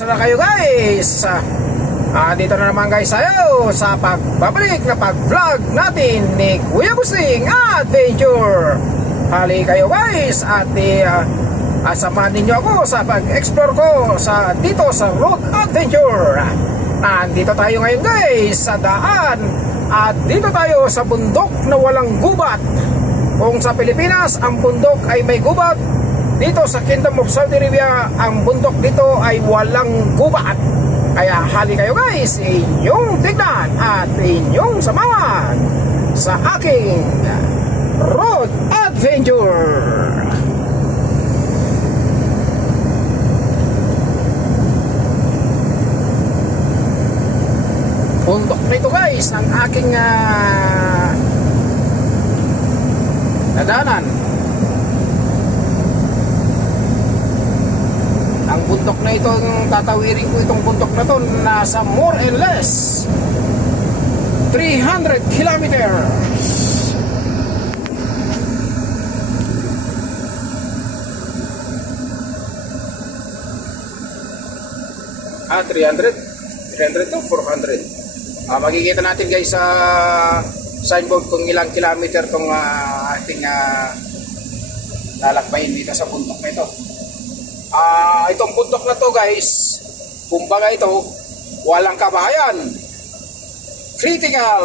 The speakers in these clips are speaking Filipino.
Na kayo guys, dito na naman guys tayo sa pagbabalik na pag-vlog natin ni Kuya Agusting Adventure. Hali kayo guys at samahan ninyo ako sa pag-explore ko dito sa Road Adventure. Nandito tayo ngayon guys sa daan at dito tayo sa bundok na walang gubat. Kung sa Pilipinas ang bundok ay may gubat, dito sa Kingdom of Saudi Arabia, ang bundok dito ay walang gubat. Kaya hali kayo guys, inyong tignan at inyong samahan sa aking Road Adventure. Bundok na ito guys, ang aking nadaanan. Ang bundok na ito, tatawirin ko itong bundok na ito, nasa more and less 300 kilometers. 300 to 400. Makikita natin guys sa signboard kung ilang kilometer itong ating lalakbayin dito sa bundok na ito. Itong bundok na to guys, kumbaga ito, walang kabahayan, critical,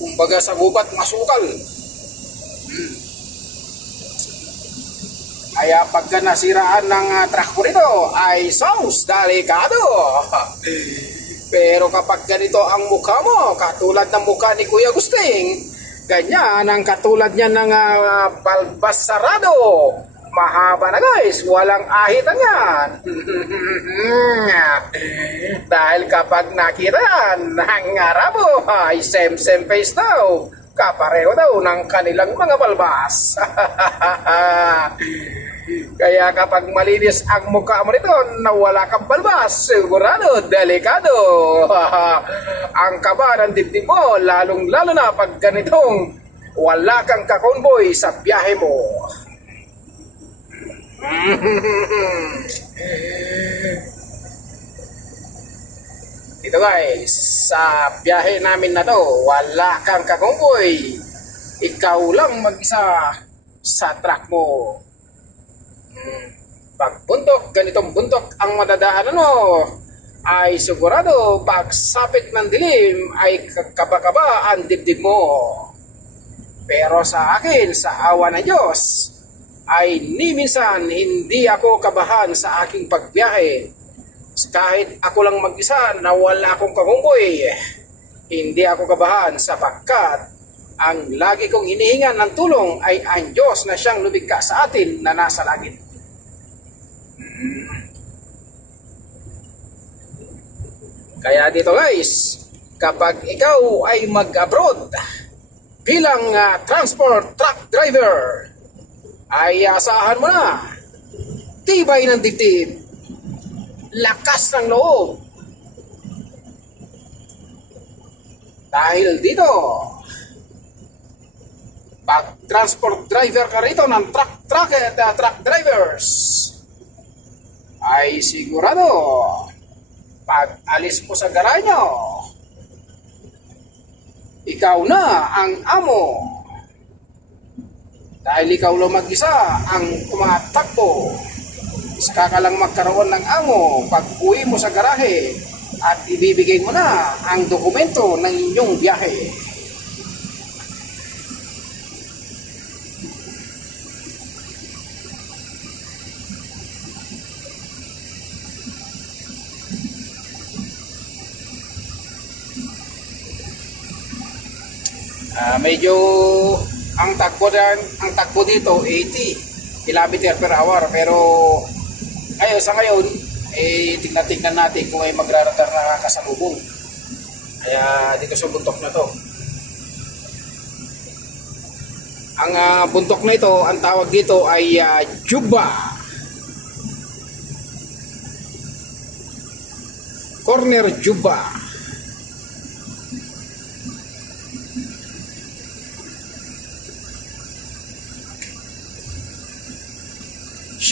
kumbaga sa gubat masukal. Kaya pagka nasiraan ng truck mo nito ay sos, delikado. Pero kapag ganito ang mukha mo, katulad ng mukha ni Kuya Agusting, ganyan ang katulad niya ng balbas sarado. Mahaba na guys, walang ahitan yan. Dahil kapag nakita yan, ang Arabo ay same face daw. Kapareho daw ng kanilang mga balbas. Kaya kapag malinis ang mukha mo nito na wala kang balbas, sigurado, delikado. Ang kaba ng dibdib mo, lalong-lalo na pag ganitong wala kang kakonboy sa biyahe mo. Ito guys, sa biyahe namin na to, wala kang kakonboy. Ikaw lang mag-isa sa truck mo. Pag bundok, ganitong bundok ang madadaanan mo, ay sigurado pagsapit ng dilim ay kaba-kaba ang dibdib mo. Pero sa akin, sa awa ng Diyos, ay ni minsan hindi ako kabahan sa aking pagbiyahe. Kahit ako lang mag-isa na wala akong kakonboy, hindi ako kabahan sapagkat ang lagi kong hinihingan ng tulong ay ang Diyos na siyang lumikha sa atin na nasa langit. Kaya dito guys, kapag ikaw ay mag-abroad bilang transport truck driver, ay asahan mo na tibay ng dibdib, lakas ng loob. Dahil dito, pag transport driver ka rito ng truck drivers, ay sigurado pag alis mo sa garahe nyo, ikaw na ang amo. Dahil ikaw lang mag-isa ang tumatakbo. Saka ka lang magkaroon ng amo pag uwi mo sa garahe at ibibigay mo na ang dokumento ng inyong biyahe. Medyo ang takbo dito 80 km per hour, pero sa ngayon tingnan natin kung ay magraradar na kasalubong. Kaya dito sa bundok na to, ang bundok na ito, ang tawag dito ay Juba, Corner Juba.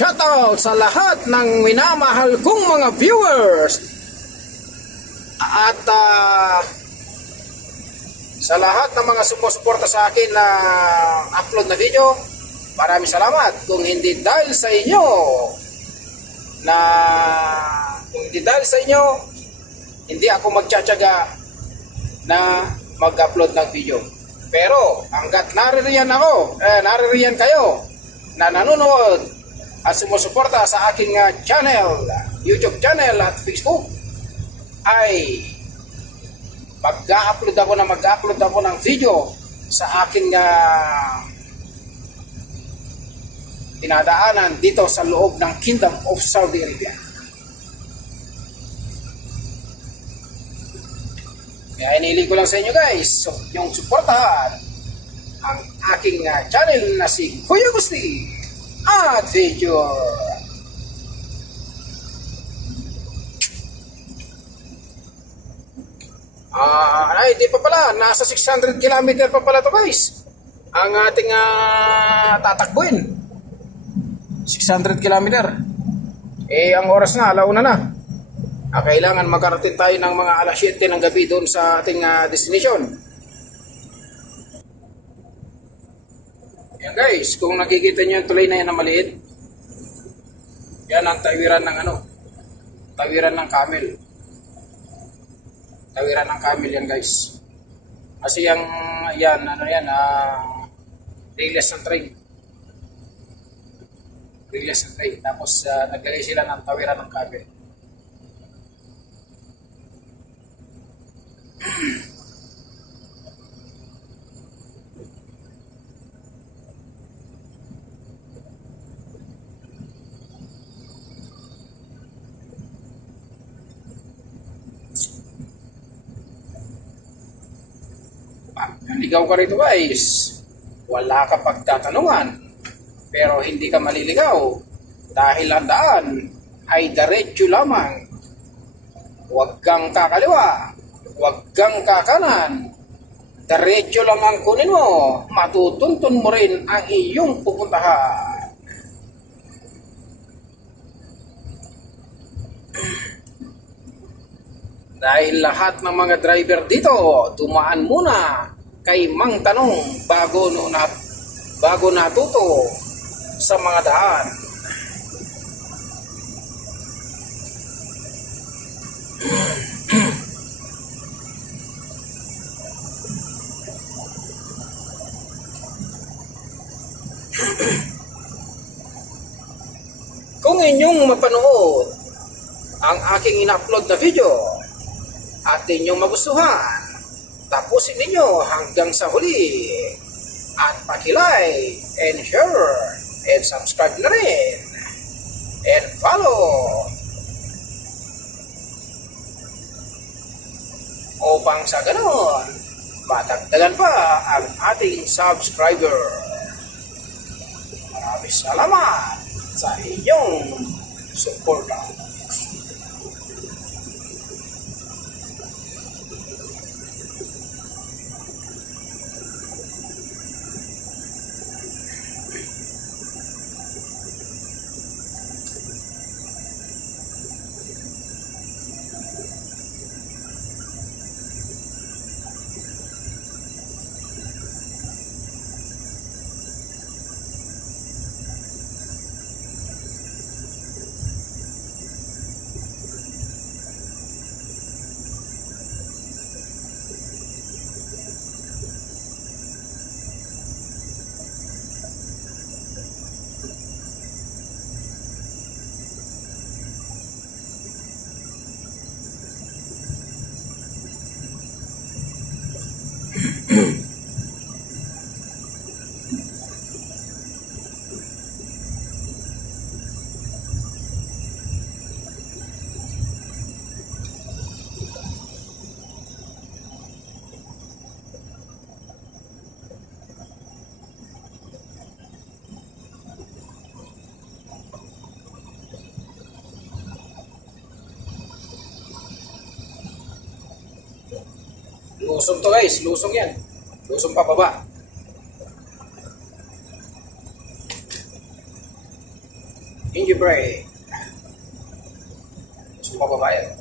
shoutout sa lahat ng minamahal kong mga viewers at sa lahat ng mga sumusuporta sa akin na upload na video. Maraming salamat. Kung hindi dahil sa inyo hindi ako magtsatsaga na mag-upload ng video. Pero hanggat naririyan kayo na nanonood at sumusuporta sa aking channel, YouTube channel at Facebook, ay mag-upload ako ng video sa aking dinadaanan dito sa loob ng Kingdom of Saudi Arabia. Kaya inilig ko lang sa inyo guys, yung suportahan ang aking channel na si Kuya Gusti Adventure. Di pa pala, nasa 600 km pa pala to guys ang ating tatakbuhin. 600 km. Ang oras na, alauna na. Kailangan makarating tayo ng mga alas 7 ng gabi doon sa ating destination. Yan guys, kung nakikita nyo yung tulay na yan na maliit, yan ang tawiran ng tawiran ng camel. Tawiran ng camel yan guys. Kasi yan railers ng train. Railers ng train. Tapos naglagay sila ng tawiran ng camel. Naligaw ka rito guys, wala ka pagtatanungan, pero hindi ka maliligaw dahil ang daan ay diretso lamang. Huwag kang kakaliwa, huwag kang kakanan, diretso lang ang kunin mo, matutuntun mo rin ang iyong pupuntahan. Dahil lahat ng mga driver dito, dumaan muna kay Mang Tanong bago natuto sa mga daan. Kung inyong mapanood ang aking in-upload na video at inyong magustuhan, tapusin ninyo hanggang sa huli at paki-like and share and subscribe na rin and follow upang sa ganon matagdagan pa ang ating subscriber. Maraming salamat sa inyong suporta. Lusong to guys, lusong yan. Lusong pa baba. break. Gusto mo babayan?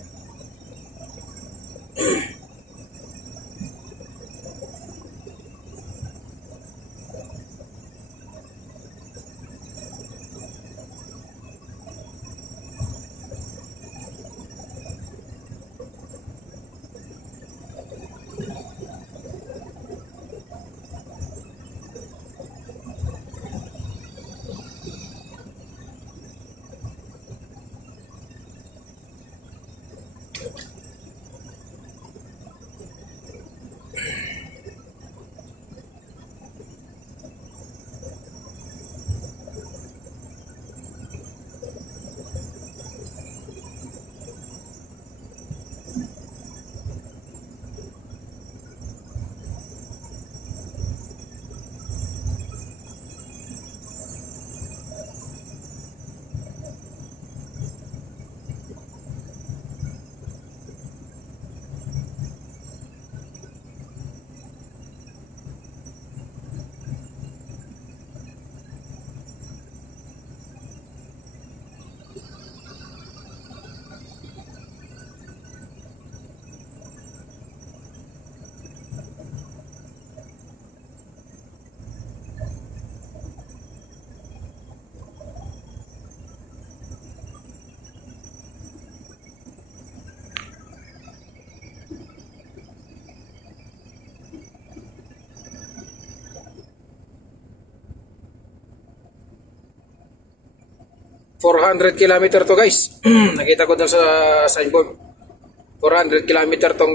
$400 to guys. Nakita ko doon sa signboard. 400 km tong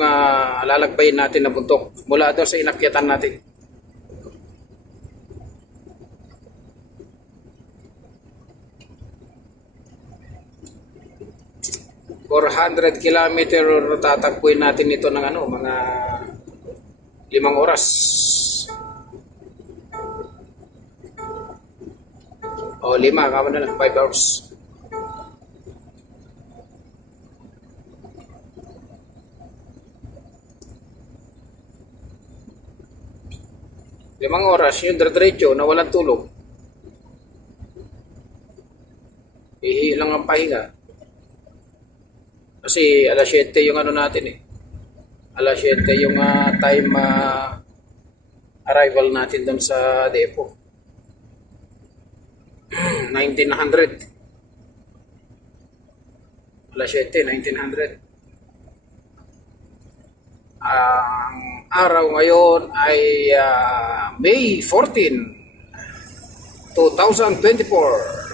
lalagpayin natin na bundok mula doon sa inakyatan natin. $400 km tatakbuhin natin ito ng mga 5 oras. O 5, kamo na lang, 5 hours. Limang oras, yung diretso na walang tulog. Ihi lang ang pahinga. Kasi alas 7 yung natin eh. Alas 7 yung time arrival natin doon sa depot. 1900. Alas 7, 1900. Ang araw ngayon ay May 14, 2024.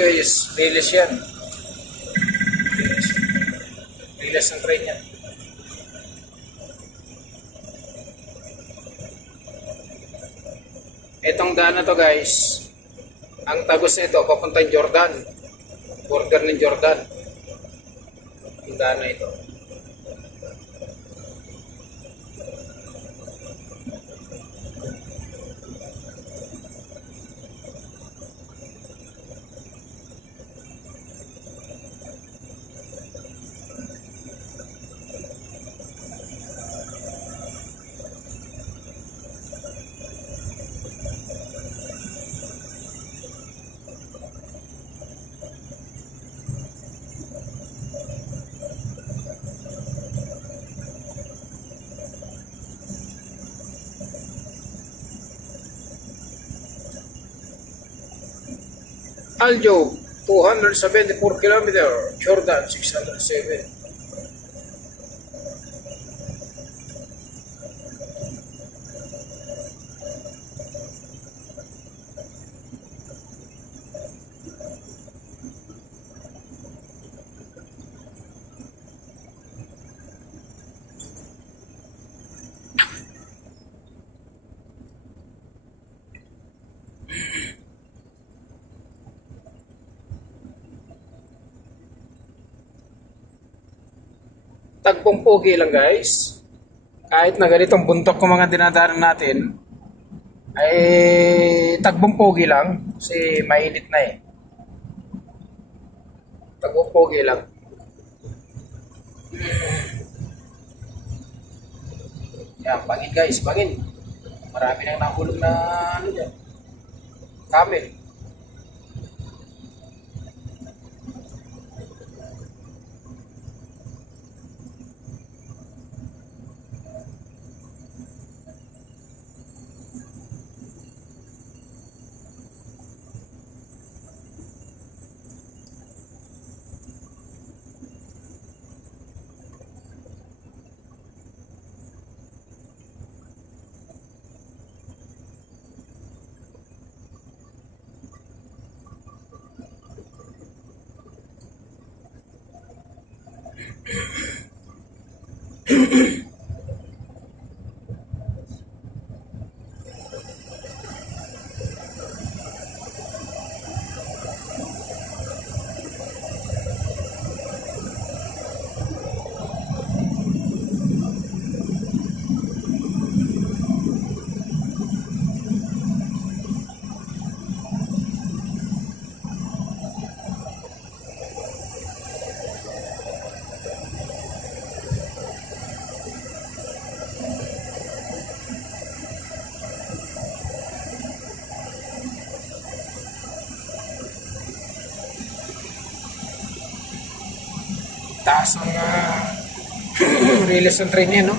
guys, release yan. Release ang train yan. Itong daan na to guys, ang tagos nito papuntang Jordan, border ng Jordan. Yung daan na ito. Aljo, 274 kilometer, Jordan, 607. Tagpong pogi lang guys. Kahit na ganitong buntok ko mga dinadaanan natin, ay tagbong pogi lang kasi mainit na eh. Tagbong pogi lang. Yan, bangin guys, bangin. Marami nang nahulog na ano dyan. Camel. Taas ang release ng train niya, no?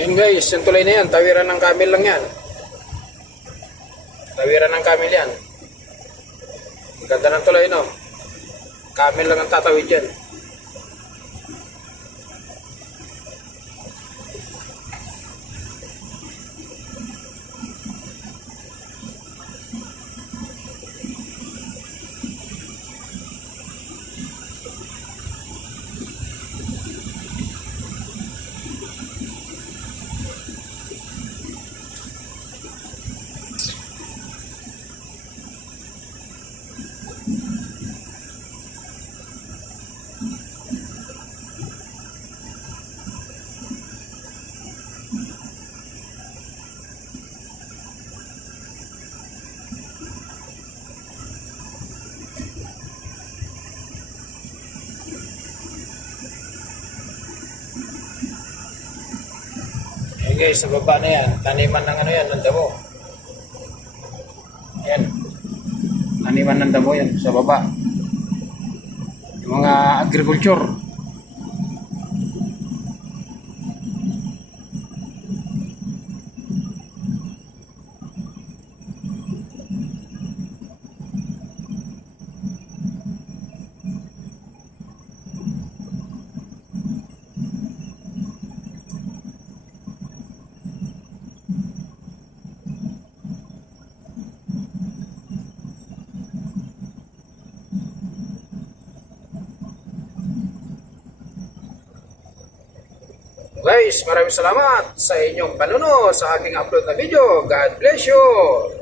Yan guys, yung tulay na yan, tawiran ng camel lang yan. Tawiran ng camel yan. Ang ganda ng tulay, no? Camel lang ang tatawid yan. Guys, sa baba na yan, taniman ng ano yan, ng damo. Yan. Taniman ng damo yan, sa baba. Yung mga agriculture. Guys, maraming salamat sa inyong panunood sa aking upload na video. God bless you!